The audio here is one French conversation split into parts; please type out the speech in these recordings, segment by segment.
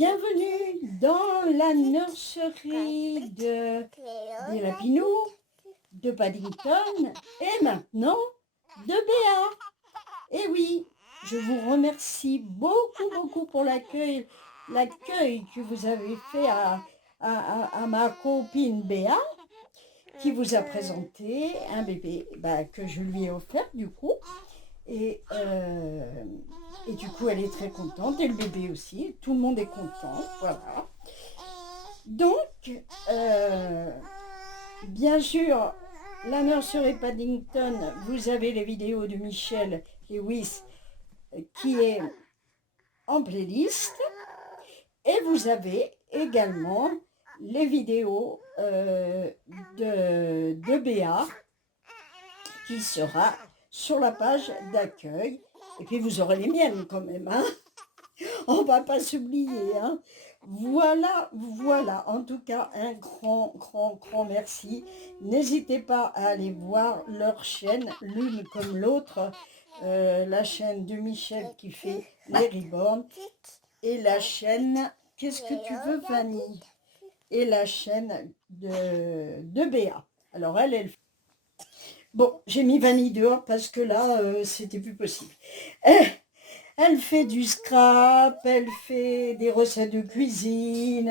Bienvenue dans la nurserie des lapinous, de Paddington et maintenant de Béa. Et oui, je vous remercie beaucoup pour l'accueil que vous avez fait à ma copine Béa, qui vous a présenté un bébé que je lui ai offert du coup. Et du coup, elle est très contente, et le bébé aussi, tout le monde est content, voilà. Donc, bien sûr, la nurserie Paddington, vous avez les vidéos de Michel Lewis qui est en playlist, et vous avez également les vidéos de Béa qui sera sur la page d'accueil. Et puis vous aurez les miennes quand même, hein. On va pas s'oublier, hein. Voilà. En tout cas, un grand merci. N'hésitez pas à aller voir leur chaîne, l'une comme l'autre. La chaîne de Michel qui fait les reborn, et la chaîne, qu'est-ce que tu veux, Fanny? Et la chaîne de Béa. Alors elle bon, j'ai mis Vanille dehors parce que là, c'était plus possible. Elle fait du scrap, elle fait des recettes de cuisine,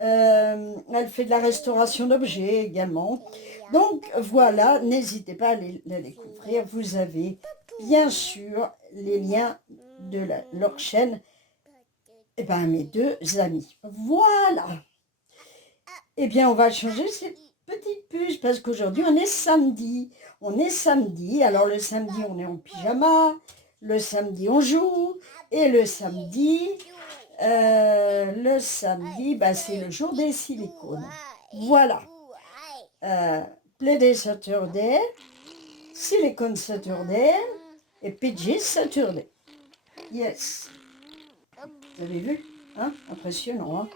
elle fait de la restauration d'objets également. Donc voilà, n'hésitez pas à la découvrir. Vous avez bien sûr les liens de leur chaîne, et mes deux amis. Voilà. Eh bien, on va changer cette petite puce parce qu'aujourd'hui, on est samedi. Alors le samedi, on est en pyjama. Le samedi, on joue. Et le samedi, c'est le jour des silicones. Voilà. Play Saturday, Silicone Saturday et PG Saturday. Yes. Vous avez vu, hein? Impressionnant, hein?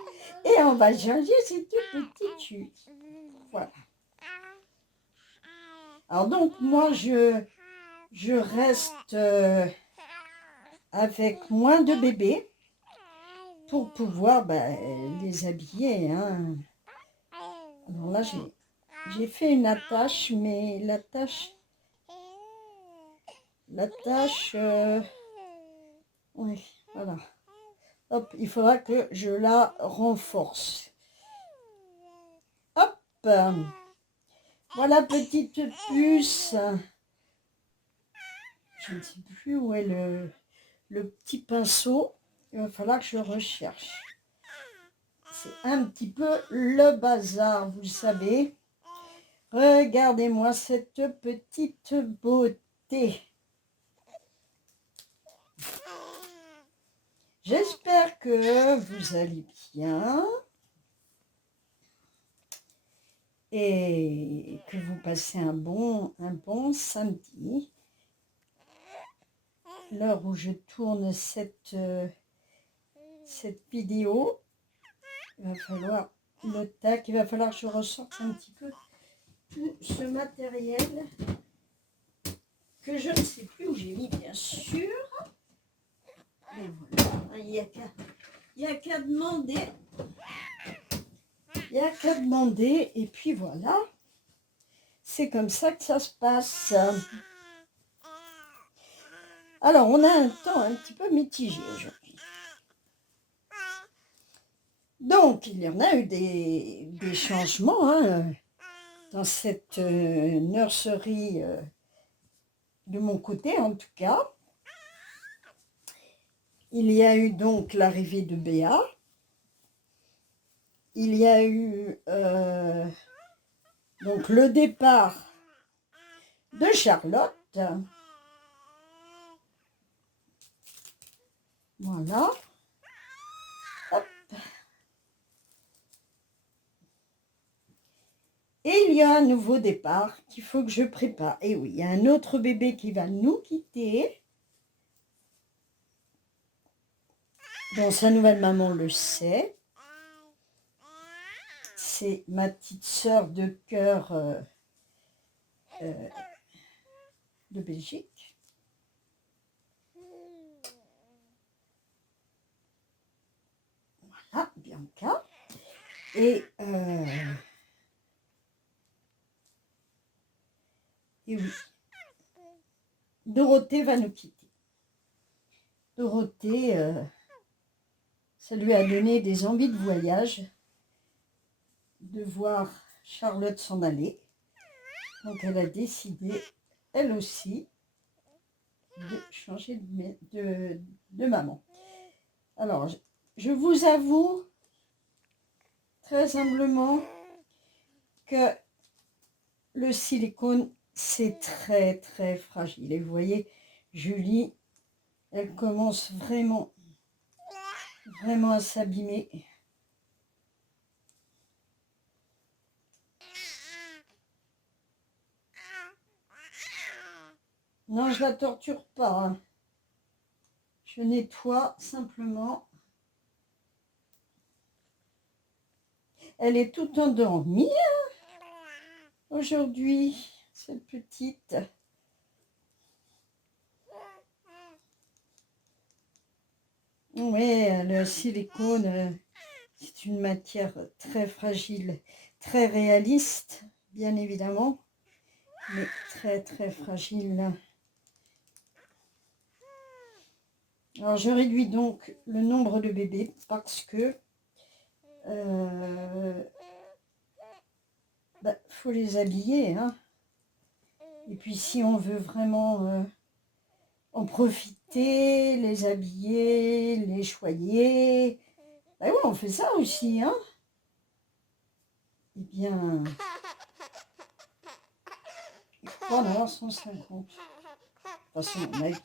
Et on va changer cette petite chute. Voilà. Alors donc, moi, je reste avec moins de bébés pour pouvoir les habiller, hein. Alors là, j'ai fait une attache, mais l'attache, oui, voilà. Hop, il faudra que je la renforce. Hop, voilà, petite puce. Je ne sais plus où est le petit pinceau. Il va falloir que je le recherche. C'est un petit peu le bazar, vous savez. Regardez-moi cette petite beauté. J'espère que vous allez bien et que vous passez un bon samedi. L'heure où je tourne cette vidéo, il va falloir il va falloir que je ressorte un petit peu tout ce matériel que je ne sais plus où j'ai mis, bien sûr. Et voilà, il n'y a qu'à demander. Il n'y a qu'à demander, et puis voilà. C'est comme ça que ça se passe. Alors, on a un temps un petit peu mitigé aujourd'hui. Donc, il y en a eu des changements, hein, dans cette nurserie, de mon côté en tout cas. Il y a eu donc l'arrivée de Béa. Il y a eu donc le départ de Charlotte. Voilà. Hop. Et il y a un nouveau départ qu'il faut que je prépare. Et oui, il y a un autre bébé qui va nous quitter. Bon, sa nouvelle maman le sait. C'est ma petite sœur de cœur de Belgique. Ah, Bianca. Et oui, Dorothée va nous quitter. Dorothée, ça lui a donné des envies de voyage, de voir Charlotte s'en aller. Donc elle a décidé, elle aussi, de changer de maman. Alors, je vous avoue très humblement que le silicone, c'est très très fragile. Et vous voyez, Julie, elle commence vraiment à s'abîmer. Non, je la torture pas, hein. Je nettoie simplement. Elle est toute endormie, hein, aujourd'hui, cette petite. Oui, le silicone, c'est une matière très fragile, très réaliste, bien évidemment, mais très très fragile. Alors je réduis donc le nombre de bébés parce que faut les habiller, hein. Et puis si on veut vraiment en profiter, les habiller, les choyer, ben oui, on fait ça aussi, hein. Eh bien, il faut pas en avoir 150. Enfin, c'est mon avis,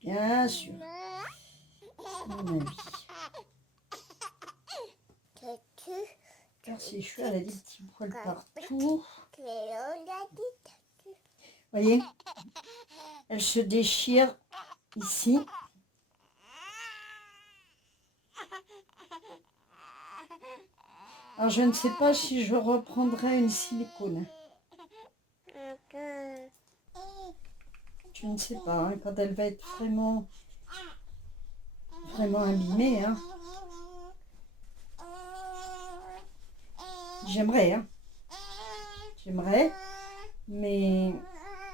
bien sûr. Mon avis. Car ses cheveux, elle a des petits poils partout. Vous voyez, elle se déchire ici. Alors je ne sais pas si je reprendrai une silicone. Je ne sais pas, hein, quand elle va être vraiment abîmée, hein. J'aimerais, hein. J'aimerais, mais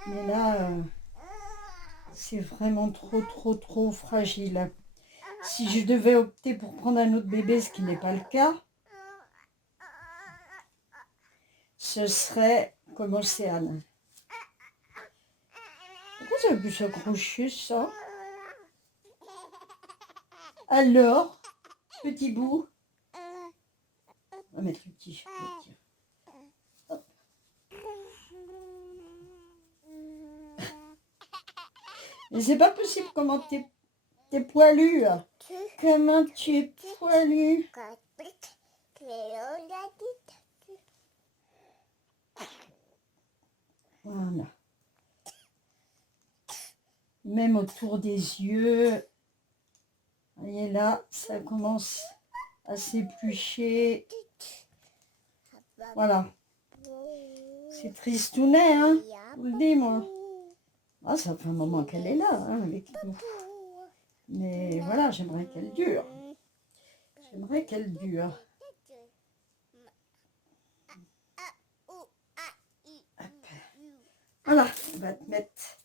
là, c'est vraiment trop fragile. Si je devais opter pour prendre un autre bébé, ce qui n'est pas le cas, ce serait comme Océane. Pourquoi ça a pu s'accrocher, ça? Alors, petit bout. On va mettre le petit. Hop. Mais c'est pas possible, comment t'es poilu. Comment tu es poilu. Voilà. Même autour des yeux. Vous voyez là, ça commence à s'éplucher. Voilà. C'est tristounet, hein. Je vous le dis, moi. Ah, ça fait un moment qu'elle est là, hein, avec nous. Mais voilà, j'aimerais qu'elle dure. J'aimerais qu'elle dure. Hop. Voilà, on va te mettre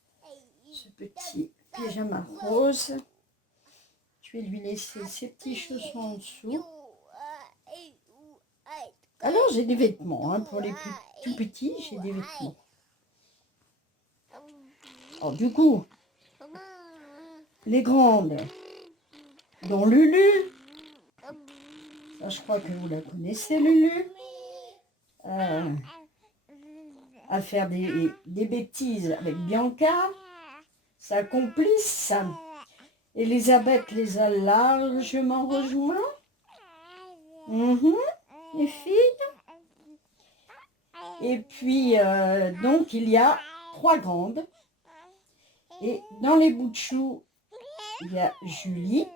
ce petit pyjama rose. Je vais lui laisser ses petits chaussons en dessous. Alors, j'ai des vêtements, hein, pour les tout petits, j'ai des vêtements. Alors, du coup, les grandes, dont Lulu, ça, je crois que vous la connaissez, Lulu, à faire des bêtises avec Bianca, sa complice. Elisabeth les a largement rejoints. Les filles. Et puis, donc, il y a 3 grandes. Et dans les bouts de chou, il y a Julie,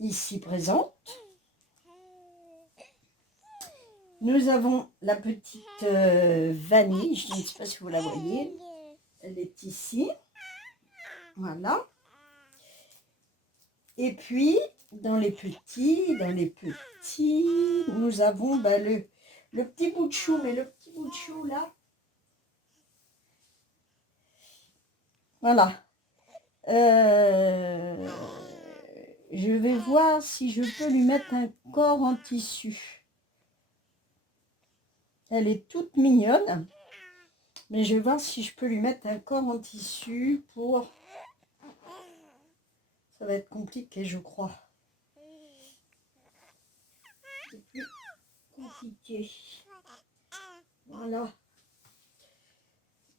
ici présente. Nous avons la petite Vanille, je ne sais pas si vous la voyez. Elle est ici. Voilà. Et puis, dans les petits, nous avons le petit bout de chou, mais le petit bout de chou là, voilà. Je vais voir si je peux lui mettre un corps en tissu. Elle est toute mignonne, mais je vais voir si je peux lui mettre un corps en tissu pour... Ça va être compliqué, je crois. C'est plus compliqué. Voilà.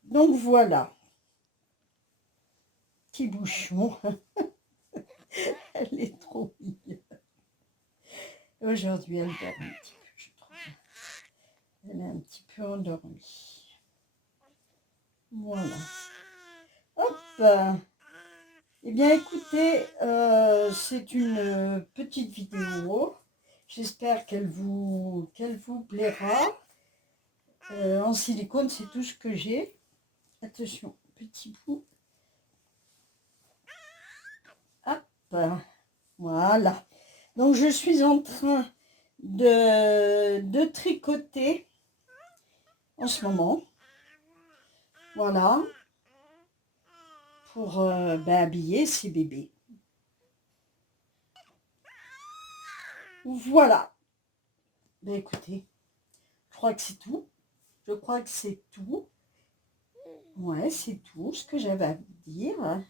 Donc voilà. Petit bouchon. Elle est trop mignonne. Aujourd'hui, elle dort un petit peu, je trouve. Elle est un petit peu endormie. Voilà. Hop. Eh bien, écoutez, c'est une petite vidéo. J'espère qu'elle vous plaira. En silicone, c'est tout ce que j'ai. Attention, petit bout. Hop. Voilà. Donc, je suis en train de tricoter en ce moment. Voilà. Pour habiller ces bébés. Voilà. Ben écoutez, je crois que c'est tout. Je crois que c'est tout. Ouais, c'est tout ce que j'avais à vous dire.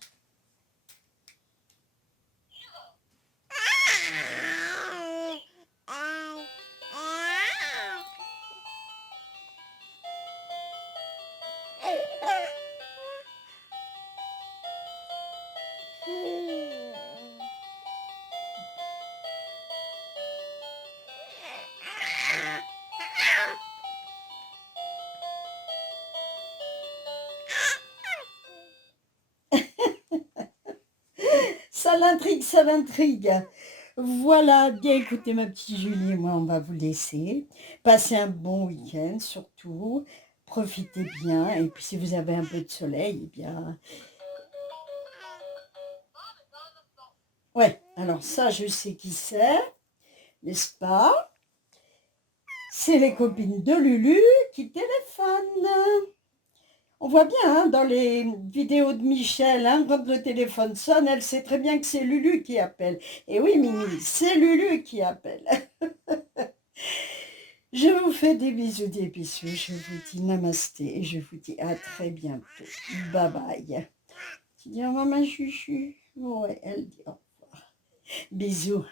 Ça l'intrigue, ça l'intrigue. Voilà, bien écoutez ma petite Julie et moi, on va vous laisser. Passez un bon week-end surtout. Profitez bien. Et puis si vous avez un peu de soleil, eh bien... Ouais, alors ça, je sais qui c'est, n'est-ce pas? C'est les copines de Lulu qui téléphonent. On voit bien hein, dans les vidéos de Michel, hein, quand le téléphone sonne, elle sait très bien que c'est Lulu qui appelle. Et oui, Mimi, c'est Lulu qui appelle. Je vous fais des bisous, je vous dis namasté et je vous dis à très bientôt. Bye bye. Tu dis au revoir ma chouchou? Ouais, elle dit au revoir. Bisous.